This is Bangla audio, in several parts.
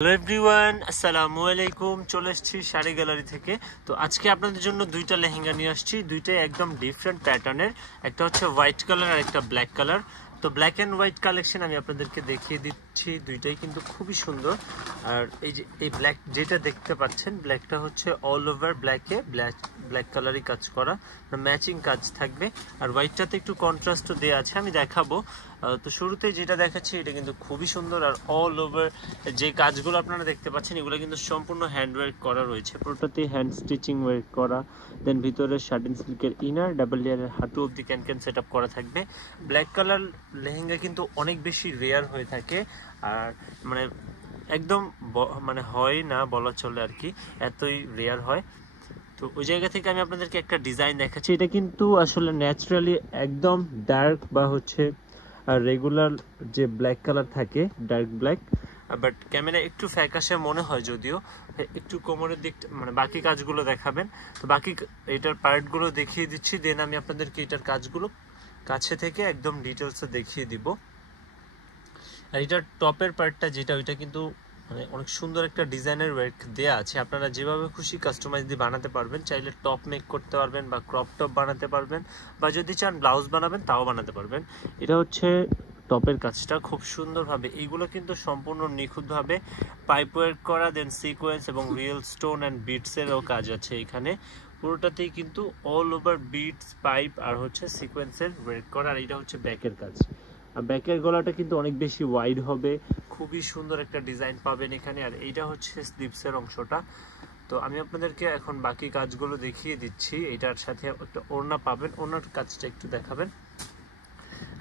হ্যালো এভরিওয়ান, আসসালামু আলাইকুম। চলে এসেছি শাড়ি গ্যালারি থেকে। তো আজকে আপনাদের জন্য দুইটা লেহেঙ্গা নিয়ে আসছি, দুইটাই একদম ডিফারেন্ট প্যাটার্নের। একটা হচ্ছে হোয়াইট কালার আর একটা ব্ল্যাক কালার। তো ব্ল্যাক অ্যান্ড হোয়াইট কালেকশন আমি আপনাদেরকে দেখিয়ে দিচ্ছি, দুইটাই কিন্তু খুবই সুন্দর। আর এই যে এই ব্ল্যাক যেটা দেখতে পাচ্ছেন, ব্ল্যাকটা হচ্ছে অল ওভার ব্ল্যাকে ব্ল্যাক কালারই কাজ করা, ম্যাচিং কাজ থাকবে। আর হোয়াইটটাতে একটু কন্ট্রাস্টও দেওয়া আছে, আমি দেখাবো। তো শুরুতে যেটা দেখাচ্ছি এটা কিন্তু খুবই সুন্দর। আর অল ওভার যে কাজগুলো আপনারা দেখতে পাচ্ছেন এগুলো কিন্তু সম্পূর্ণ হ্যান্ডওয়ার্ক করা রয়েছে, পুরোটাতেই হ্যান্ড স্টিচিং ওয়ার্ক করা। দেন ভিতরে শাটিন সিল্কের ইনার, ডাবল লেয়ারের হাঁটু অব্দি ক্যান সেট আপ করা থাকবে। ব্ল্যাক কালার লেহেঙ্গা কিন্তু অনেক বেশি রেয়ার হয়ে থাকে, আর মানে একদম মানে হয় না বলা চলে আর কি, এতই রেয়ার হয়। তো ওই জায়গা থেকে আমি আপনাদেরকে একটা ডিজাইন দেখাচ্ছি। এটা কিন্তু আসলে ন্যাচারালি একদম ডার্ক বা হচ্ছে রেগুলার যে ব্ল্যাক কালার থাকে, ডার্ক ব্ল্যাক, বাট ক্যামেরা একটু ফ্যাকাশে মনে হয়, যদিও একটু কোমরের দিকটা মানে বাকি কাজগুলো দেখাবেন। তো বাকি এটার পার্টগুলো দেখিয়ে দিচ্ছি, দেন আমি আপনাদেরকে এটার কাজগুলো কাছে থেকে একদম ডিটেলসে দেখিয়ে দিব। আর এটার টপের পার্টটা যেটা, ওইটা কিন্তু মানে অনেক সুন্দর একটা ডিজাইনের ওয়ার্ক দেয়া আছে। আপনারা যেভাবে খুশি কাস্টমাইজ দিয়ে বানাতে পারবেন, চাইলে টপ মেক করতে পারবেন বা ক্রপ টপ বানাতে পারবেন, বা যদি চান ব্লাউজ বানাবেন তাও বানাতে পারবেন। এটা হচ্ছে টপের কাজটা খুব সুন্দরভাবে, এইগুলো কিন্তু সম্পূর্ণ নিখুঁতভাবে পাইপ ওয়ার্ক করা, দেন সিকোয়েন্স এবং রিয়েল স্টোন অ্যান্ড বিটসেরও কাজ আছে এখানে। পুরোটাতেই কিন্তু অল ওভার বিটস, পাইপ আর হচ্ছে সিকোয়েন্সের ওয়ার্ক করা। আর এটা হচ্ছে ব্যাকের কাজ। আর ব্যাকের গলাটা কিন্তু অনেক বেশি ওয়াইড হবে, খুবই সুন্দর একটা ডিজাইন পাবেন এখানে। আর এইটা হচ্ছে স্লিভসের অংশটা। তো আমি আপনাদেরকে এখন বাকি কাজগুলো দেখিয়ে দিচ্ছি। এটার সাথে একটা ওড়না পাবেন, ওড়নার কাজটা একটু দেখাবেন।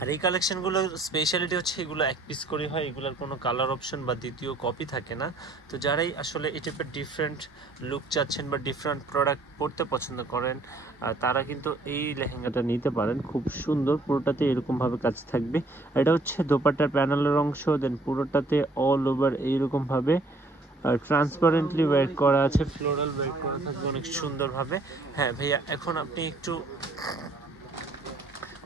আর এই কালেকশনগুলো স্পেশালিটি হচ্ছে এগুলো এক পিস করে হয়, এগুলোর কোনো কালার অপশন বা দ্বিতীয় কপি থাকে না। তো যারাই আসলে এই টাইপের ডিফারেন্ট লুক চাচ্ছেন বা ডিফারেন্ট প্রোডাক্ট পরতে পছন্দ করেন, তারা কিন্তু এই লেহেঙ্গাটা নিতে পারেন। খুব সুন্দর, পুরোটাতে এরকমভাবে কাজ থাকবে। এটা হচ্ছে দোপাট্টার প্যানেলের অংশ, দেন পুরোটাতে অল ওভার এইরকমভাবে ট্রান্সপারেন্টলি ওয়ার্ক করা আছে, ফ্লোরাল ওয়ার্ক করা থাকবে অনেক সুন্দরভাবে। হ্যাঁ ভাইয়া, এখন আপনি একটু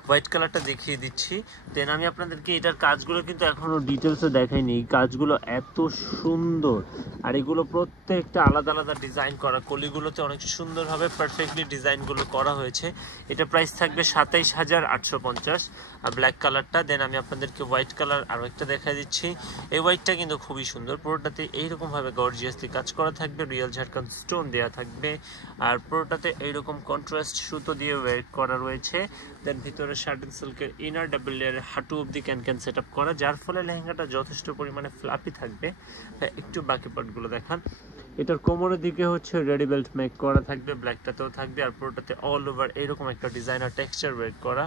হোয়াইট কালারটা দেখিয়ে দিচ্ছি। দেন আমি আপনাদেরকে এটার কাজগুলো কিন্তু এখনো ডিটেলসে দেখাইনি। এই কাজগুলো এত সুন্দর, আর এগুলো প্রত্যেকটা আলাদা আলাদা ডিজাইন করা, কলিগুলোতে অনেক সুন্দরভাবে পারফেক্টলি ডিজাইনগুলো করা হয়েছে। এটা প্রাইস থাকবে 27,850 আর ব্ল্যাক কালারটা। দেন আমি আপনাদেরকে হোয়াইট কালার আরও একটা দেখা দিচ্ছি। এই হোয়াইটটা কিন্তু খুবই সুন্দর, পুরোটাতে এইরকমভাবে গর্জিয়াসলি কাজ করা থাকবে, রিয়েল ঝাড়খান্ড স্টোন দেওয়া থাকবে। আর পুরোটাতে এইরকম কন্ট্রাস্ট সুতো দিয়ে ওয়ার্ক করা রয়েছে। দেন ভিতরে শাটিন সিল্কের ইনার, ডাবল লেয়ারের হাঁটু অব্দি ক্যান সেট আপ করা, যার ফলে লেহেঙ্গাটা যথেষ্ট পরিমাণে ফ্লাপি থাকবে। একটু বাকি পার্টগুলো দেখান। এটার কোমরের দিকে হচ্ছে রেডি বেল্ট মেক করা থাকবে, ব্ল্যাকটাতেও থাকবে। আর পুরোটাতে অল ওভার এইরকম একটা ডিজাইনার টেক্সচার ওয়ার্ক করা।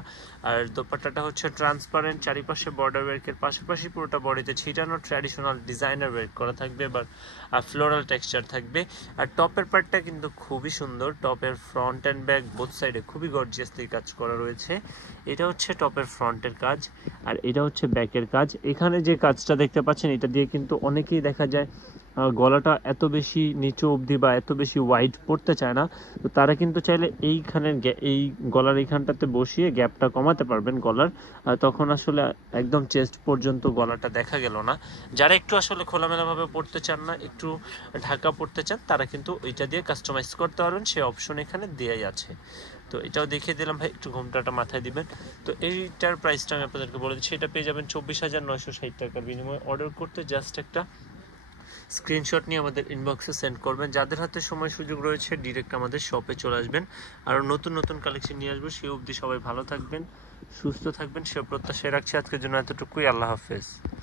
আর দোপাট্টাটা হচ্ছে ট্রান্সপারেন্ট, চারিপাশে বর্ডার ওয়ার্কের পাশাপাশি পুরোটা বডিতে ছিটানো ট্র্যাডিশনাল ডিজাইনার ওয়ার্ক করা থাকবে, এবার ফ্লোরাল টেক্সচার থাকবে। আর টপের পার্টটা কিন্তু খুবই সুন্দর, টপের ফ্রন্ট অ্যান্ড ব্যাক বোথ সাইডে খুবই গর্জিয়াসলি কাজ করা রয়েছে। এটা হচ্ছে টপের ফ্রন্টের কাজ, আর এটা হচ্ছে ব্যাকের কাজ। এখানে যে কাজটা দেখতে পাচ্ছেন, এটা দিয়ে কিন্তু অনেকেই দেখা যায় গলাটা এত বেশি নিচু অবধি বা এত বেশি ওয়াইড পড়তে চায় না। তো তারা কিন্তু চাইলে এইখানের এই গলার এইখানটাতে বসিয়ে গ্যাপটা কমাতে পারবেন গলার, তখন আসলে একদম চেস্ট পর্যন্ত গলাটা দেখা গেল না। যারা একটু আসলে খোলামেলাভাবে পড়তে চান না, একটু ঢাকা পড়তে চান, তারা কিন্তু ওইটা দিয়ে কাস্টমাইজ করতে পারবেন, সেই অপশন এখানে দেয়াই আছে। তো এটাও দেখিয়ে দিলাম ভাই, একটু ঘোমটাটা মাথায় দিবেন। তো এইটার প্রাইসটা আমি আপনাদেরকে বলে দিচ্ছি, এটা পেয়ে যাবেন 24,960 টাকার বিনিময়ে। অর্ডার করতে জাস্ট একটা স্ক্রিনশট নিয়ে আমাদের ইনবক্সে সেন্ড করবেন। যাদের হাতে সময় সুযোগ রয়েছে ডিরেক্ট আমাদের শপে চলে আসবেন, আর নতুন নতুন কালেকশন নিয়ে আসবো। সেই অবধি সবাই ভালো থাকবেন, সুস্থ থাকবেন, সে প্রত্যাশায় রাখছি। আজকের জন্য এতটুকুই, আল্লাহ হাফেজ।